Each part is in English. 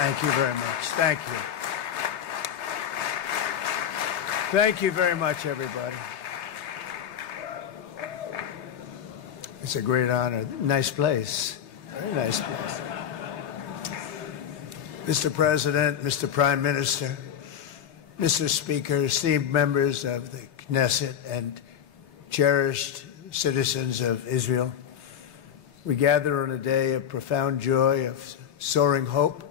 Thank you very much. Thank you. Thank you very much, everybody. It's a great honor. Nice place. Very nice place. Mr. President, Mr. Prime Minister, Mr. Speaker, esteemed members of the Knesset and cherished citizens of Israel, we gather on a day of profound joy, of soaring hope,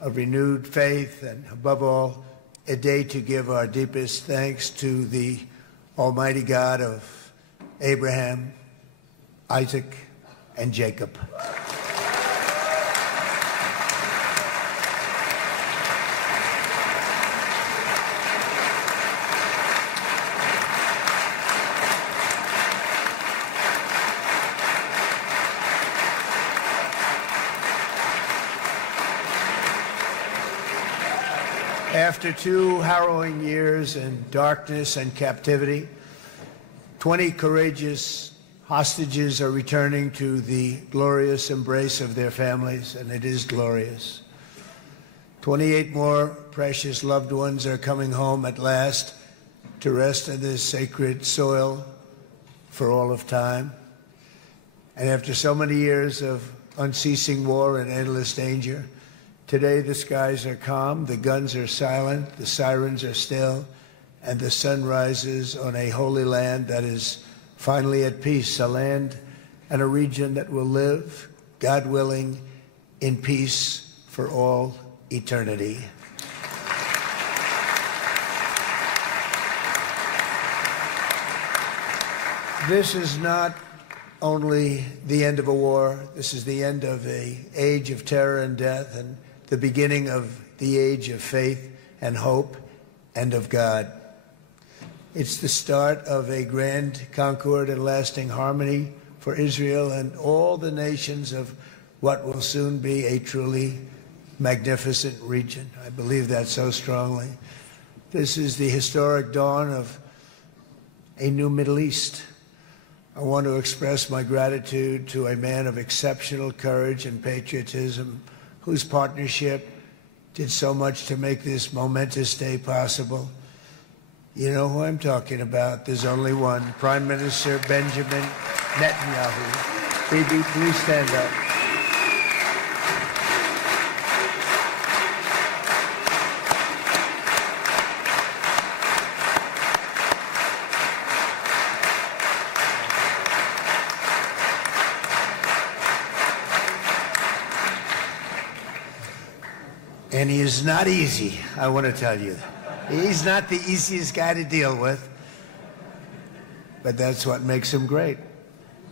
of renewed faith, and above all, a day to give our deepest thanks to the Almighty God of Abraham, Isaac, and Jacob. After 2 harrowing years in darkness and captivity, 20 courageous hostages are returning to the glorious embrace of their families, and it is glorious. 28 more precious loved ones are coming home at last to rest in this sacred soil for all of time. And after so many years of unceasing war and endless danger, today the skies are calm, the guns are silent, the sirens are still, and the sun rises on a holy land that is finally at peace, a land and a region that will live, God willing, in peace for all eternity. This is not only the end of a war, this is the end of an age of terror and death, and the beginning of the age of faith and hope and of God. It's the start of a grand concord and lasting harmony for Israel and all the nations of what will soon be a truly magnificent region. I believe that so strongly. This is the historic dawn of a new Middle East. I want to express my gratitude to a man of exceptional courage and patriotism, whose partnership did so much to make this momentous day possible. You know who I'm talking about. There's only one, Prime Minister Benjamin Netanyahu. Bibi, please stand up. And he is not easy, I want to tell you. He's not the easiest guy to deal with, but that's what makes him great.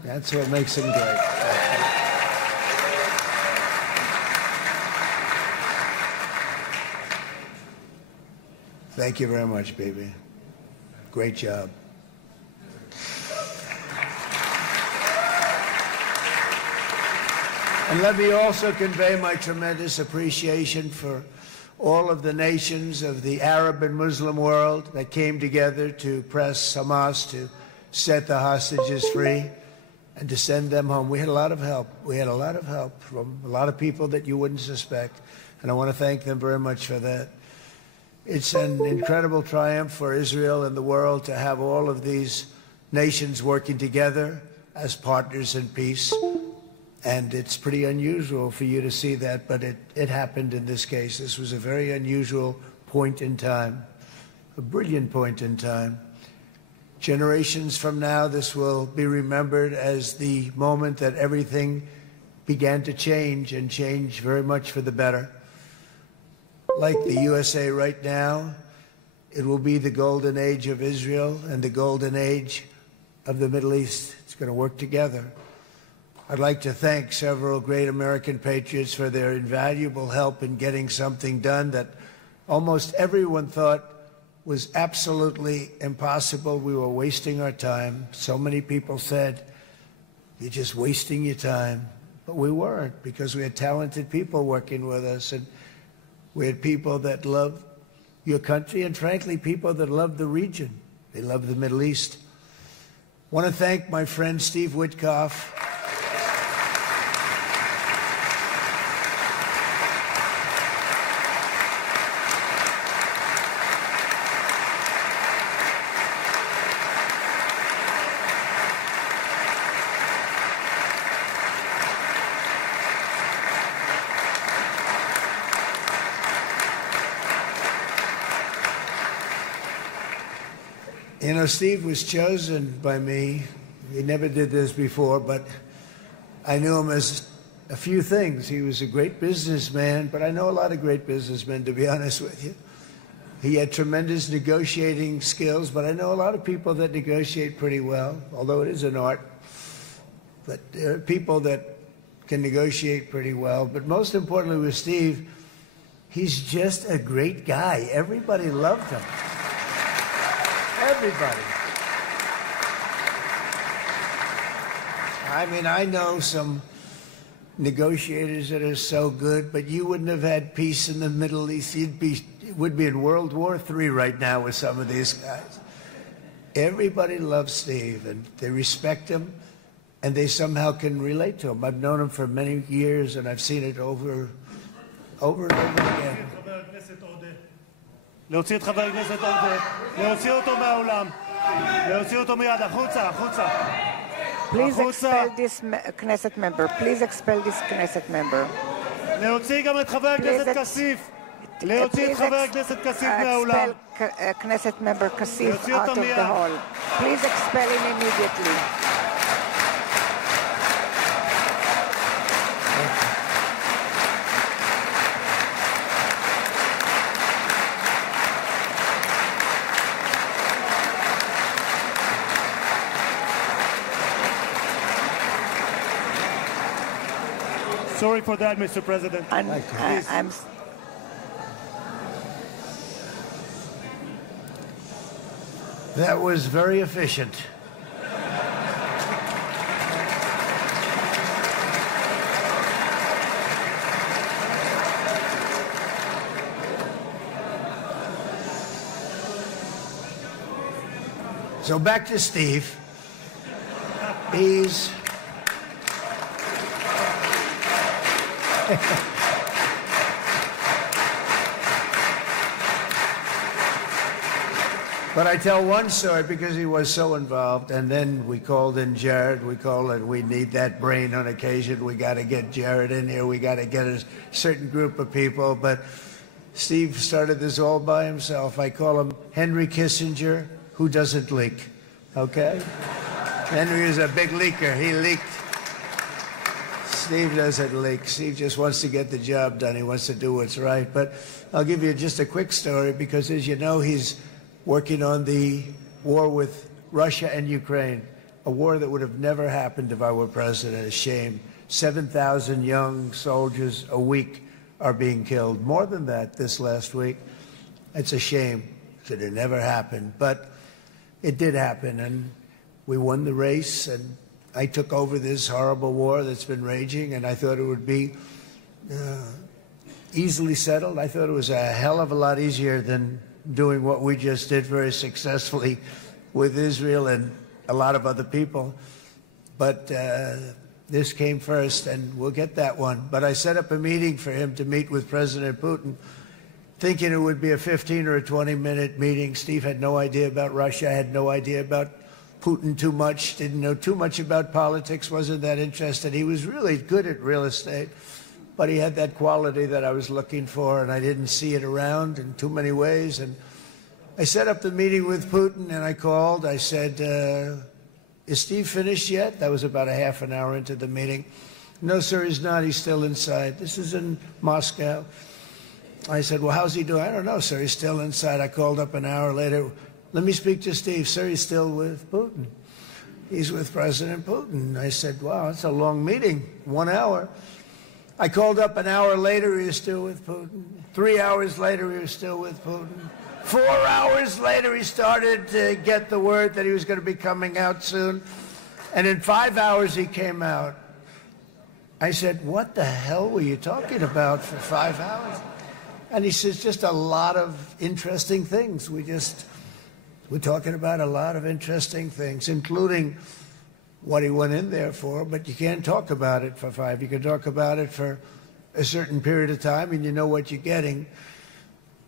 That's what makes him great. Thank you very much, baby. Great job. And let me also convey my tremendous appreciation for all of the nations of the Arab and Muslim world that came together to press Hamas to set the hostages free and to send them home. We had a lot of help. We had a lot of help from a lot of people that you wouldn't suspect, and I want to thank them very much for that. It's an incredible triumph for Israel and the world to have all of these nations working together as partners in peace. And it's pretty unusual for you to see that, but it happened in this case. This was a very unusual point in time, a brilliant point in time. Generations from now, this will be remembered as the moment that everything began to change, and change very much for the better. Like the USA right now, it will be the golden age of Israel and the golden age of the Middle East. It's going to work together. I'd like to thank several great American patriots for their invaluable help in getting something done that almost everyone thought was absolutely impossible. We were wasting our time. So many people said, "You're just wasting your time." But we weren't, because we had talented people working with us, and we had people that loved your country, and frankly, people that loved the region. They loved the Middle East. I want to thank my friend Steve Witkoff. You know, Steve was chosen by me. He never did this before, but I knew him as a few things. He was a great businessman, but I know a lot of great businessmen, to be honest with you. He had tremendous negotiating skills, but I know a lot of people that negotiate pretty well, although it is an art. But there are people that can negotiate pretty well. But most importantly with Steve, he's just a great guy. Everybody loved him. Everybody. I mean, I know some negotiators that are so good, but you wouldn't have had peace in the Middle East. It would be in World War III right now with some of these guys. Everybody loves Steve, and they respect him, and they somehow can relate to him. I've known him for many years, and I've seen it over and over again. להוציא את חבר הכנסת עודה, להוציא אותו מהאולם, להוציא אותו מיד, החוצה, החוצה. Please expel this Knesset member. Please expel this Knesset member. להוציא גם את חבר הכנסת כסיף. להוציא את חבר הכנסת כסיף מהאולם. Expel Knesset member Kasif out of the hall. Please expel him immediately. Sorry for that, Mr. President. That was very efficient. So back to Steve. He's but I tell one story because he was so involved, and then we called in Jared. We need that brain on occasion. We got to get Jared in here. We got to get a certain group of people. But Steve started this all by himself. I call him Henry Kissinger, who doesn't leak. Okay? Henry is a big leaker. He leaked. Steve doesn't leak. Steve just wants to get the job done. He wants to do what's right. But I'll give you just a quick story because, as you know, he's working on the war with Russia and Ukraine, a war that would have never happened if I were president. A shame. 7,000 young soldiers a week are being killed. More than that this last week. It's a shame that it never happened. But it did happen, and we won the race, and I took over this horrible war that's been raging, and I thought it would be easily settled. I thought it was a hell of a lot easier than doing what we just did very successfully with Israel and a lot of other people. But this came first, and we'll get that one. But I set up a meeting for him to meet with President Putin, thinking it would be a 15 or a 20-minute meeting. Steve had no idea about Russia, had no idea about Putin too much, didn't know too much about politics, wasn't that interested. He was really good at real estate, but he had that quality that I was looking for, and I didn't see it around in too many ways. And I set up the meeting with Putin, and I called. I said, is Steve finished yet? That was about a half an hour into the meeting. No, sir, he's not. He's still inside. This is in Moscow. I said, well, how's he doing? I don't know, sir. He's still inside. I called up an hour later. Let me speak to Steve. Sir, he's still with Putin. He's with President Putin. I said, wow, that's a long meeting, 1 hour. I called up an hour later, he was still with Putin. 3 hours later, he was still with Putin. 4 hours later, he started to get the word that he was going to be coming out soon. And in 5 hours, he came out. I said, what the hell were you talking about for 5 hours? And he says, just a lot of interesting things. We're talking about a lot of interesting things, including what he went in there for, but you can't talk about it for 5. You can talk about it for a certain period of time, and you know what you're getting.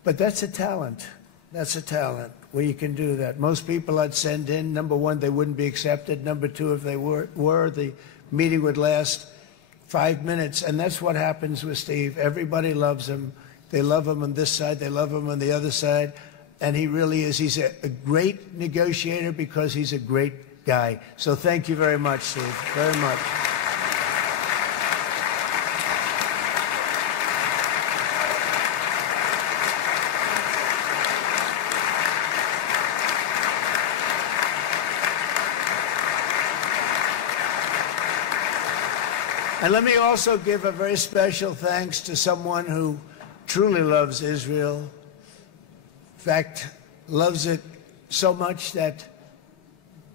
But that's a talent. That's a talent where you can do that. Most people I'd send in, number one, they wouldn't be accepted. Number two, if they were, the meeting would last 5 minutes. And that's what happens with Steve. Everybody loves him. They love him on this side. They love him on the other side. and he really is. He's a great negotiator because he's a great guy. So thank you very much, Steve, very much. And let me also give a very special thanks to someone who truly loves Israel. In fact, loves it so much that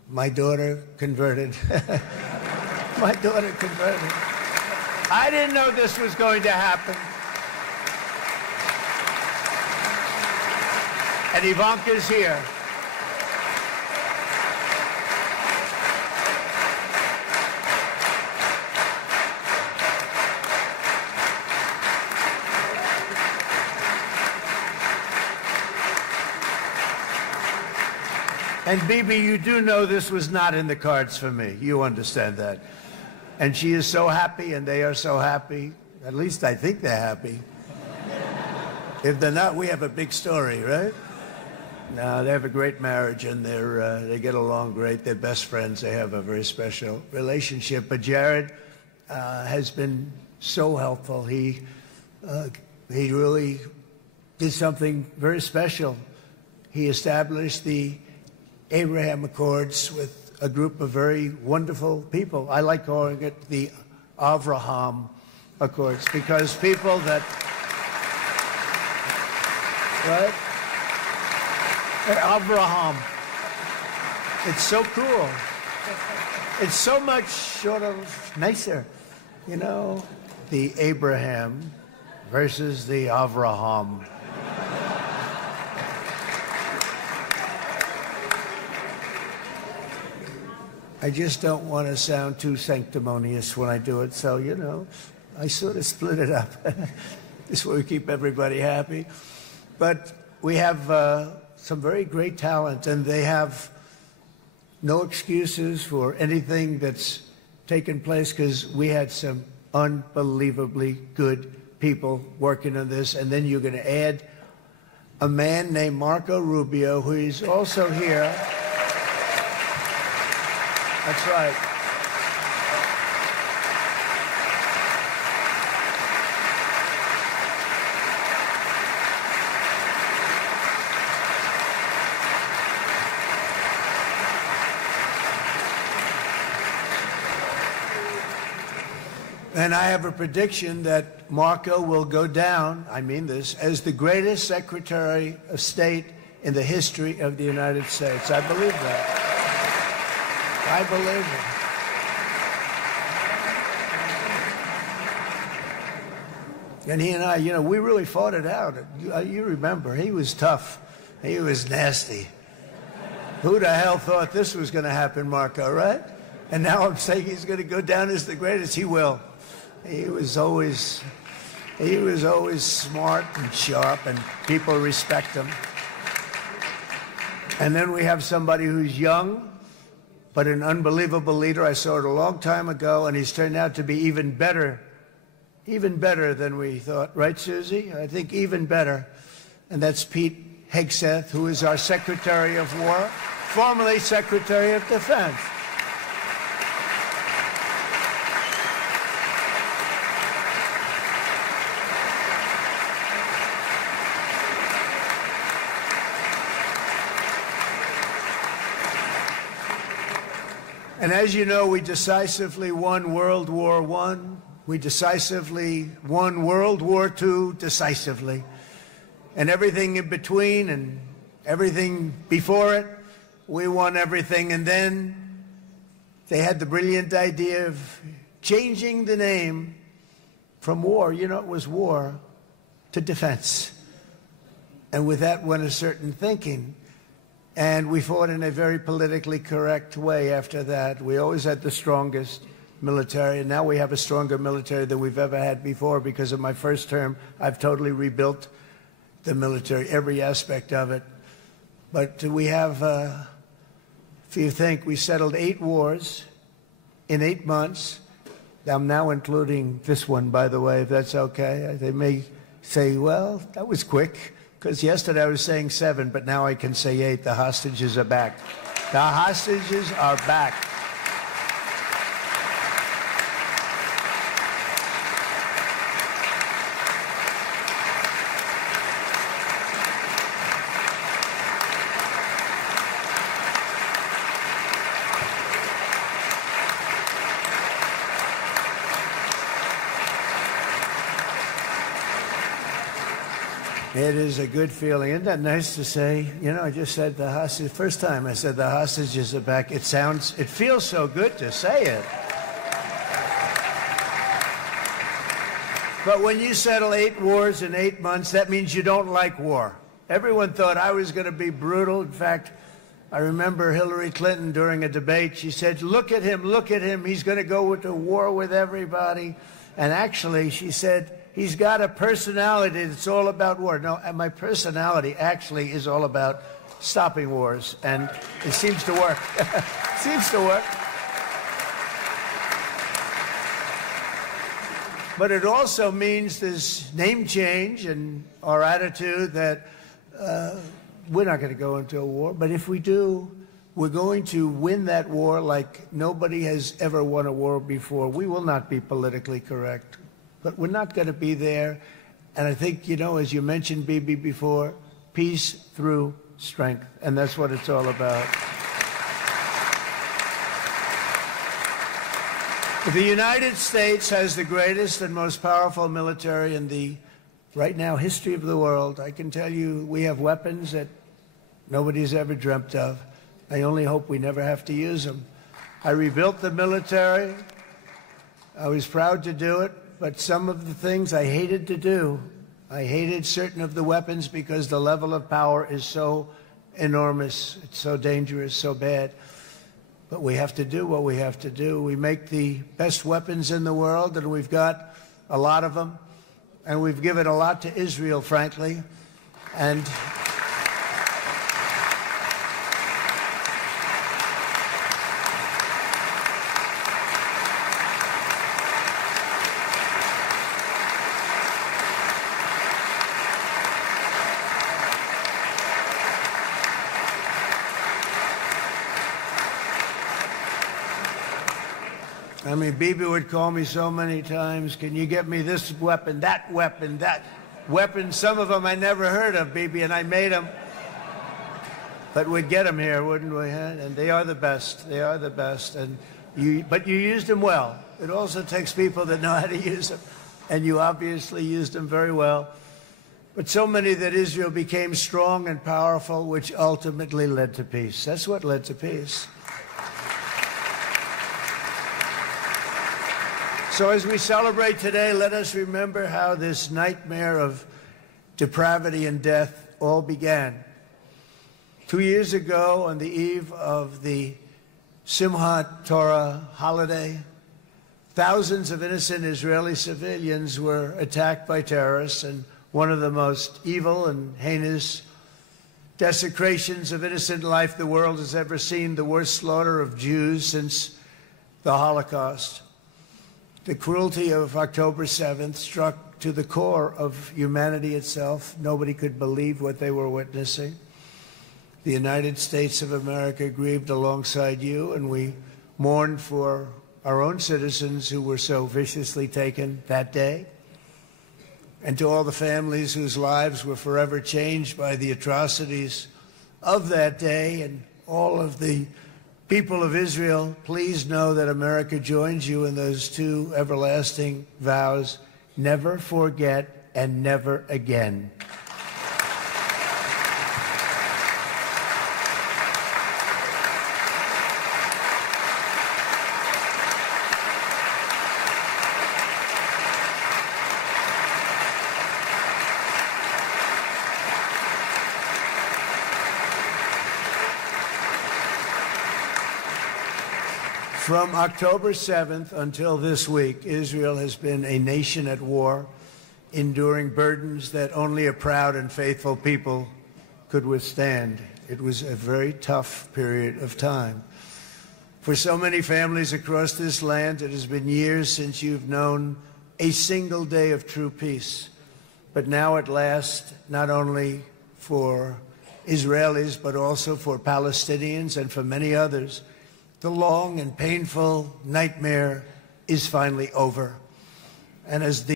my daughter converted. My daughter converted. I didn't know this was going to happen. And Ivanka's here. And Bibi, you do know this was not in the cards for me. You understand that. And she is so happy, and they are so happy. At least I think they're happy. If they're not, we have a big story, right? No, they have a great marriage, and they get along great. They're best friends. They have a very special relationship. But Jared has been so helpful. He really did something very special. He established the Abraham Accords with a group of very wonderful people. I like calling it the Avraham Accords because people that, right? Avraham. It's so cool. It's so much sort of nicer, you know, the Abraham versus the Avraham. I just don't want to sound too sanctimonious when I do it, so, you know, I sort of split it up. This way we keep everybody happy. But we have some very great talent, and they have no excuses for anything that's taken place because we had some unbelievably good people working on this. And then you're going to add a man named Marco Rubio, who is also here. That's right. And I have a prediction that Marco will go down, I mean this, as the greatest Secretary of State in the history of the United States. I believe that. I believe it. And he and I, you know, we really fought it out. You remember, he was tough. He was nasty. Who the hell thought this was going to happen, Marco, right? And now I'm saying he's going to go down as the greatest. He will. He was always smart and sharp, and people respect him. And then we have somebody who's young, but an unbelievable leader. I saw it a long time ago, and he's turned out to be even better than we thought. Right, Susie? I think even better. And that's Pete Hegseth, who is our Secretary of War, formerly Secretary of Defense. And as you know, we decisively won World War I. We decisively won World War II decisively. And everything in between and everything before it, we won everything. And then they had the brilliant idea of changing the name from war, you know, it was war, to defense. And with that went a certain thinking. And we fought in a very politically correct way after that. We always had the strongest military, and now we have a stronger military than we've ever had before. Because of my first term, I've totally rebuilt the military, every aspect of it. But we have, if you think, we settled 8 wars in 8 months. I'm now including this one, by the way, if that's okay. They may say, well, that was quick, Because yesterday I was saying 7, but now I can say 8. The hostages are back. The hostages are back. It is a good feeling. Isn't that nice to say? You know, I just said the hostage. First time I said the hostages are back. It feels so good to say it. But when you settle 8 wars in 8 months, that means you don't like war. Everyone thought I was going to be brutal. In fact, I remember Hillary Clinton during a debate, she said, look at him, he's going to go into war with everybody. And actually, she said, he's got a personality that's all about war. No, and my personality actually is all about stopping wars. And it seems to work. It seems to work. But it also means this name change in our attitude that we're not going to go into a war. But if we do, we're going to win that war like nobody has ever won a war before. We will not be politically correct. But we're not going to be there. And I think, you know, as you mentioned, Bibi, before, peace through strength. And that's what it's all about. The United States has the greatest and most powerful military in the, right now, history of the world. I can tell you we have weapons that nobody's ever dreamt of. I only hope we never have to use them. I rebuilt the military. I was proud to do it. But some of the things I hated to do, I hated certain of the weapons because the level of power is so enormous, it's so dangerous, so bad. But we have to do what we have to do. We make the best weapons in the world, and we've got a lot of them. And we've given a lot to Israel, frankly. And I mean, Bibi would call me so many times, can you get me this weapon, that weapon, that weapon? Some of them I never heard of, Bibi, and I made them. But we'd get them here, wouldn't we? Huh? And they are the best. They are the best. But you used them well. It also takes people that know how to use them. And you obviously used them very well. But so many that Israel became strong and powerful, which ultimately led to peace. That's what led to peace. So as we celebrate today, let us remember how this nightmare of depravity and death all began. 2 years ago, on the eve of the Simchat Torah holiday, thousands of innocent Israeli civilians were attacked by terrorists, and one of the most evil and heinous desecrations of innocent life the world has ever seen, the worst slaughter of Jews since the Holocaust. The cruelty of October 7th struck to the core of humanity itself. Nobody could believe what they were witnessing. The United States of America grieved alongside you, and we mourned for our own citizens who were so viciously taken that day. And to all the families whose lives were forever changed by the atrocities of that day, and all of the people of Israel, please know that America joins you in those two everlasting vows: never forget and never again. From October 7th until this week, Israel has been a nation at war, enduring burdens that only a proud and faithful people could withstand. It was a very tough period of time. For so many families across this land, it has been years since you've known a single day of true peace. But now at last, not only for Israelis, but also for Palestinians and for many others. The long and painful nightmare is finally over. And as the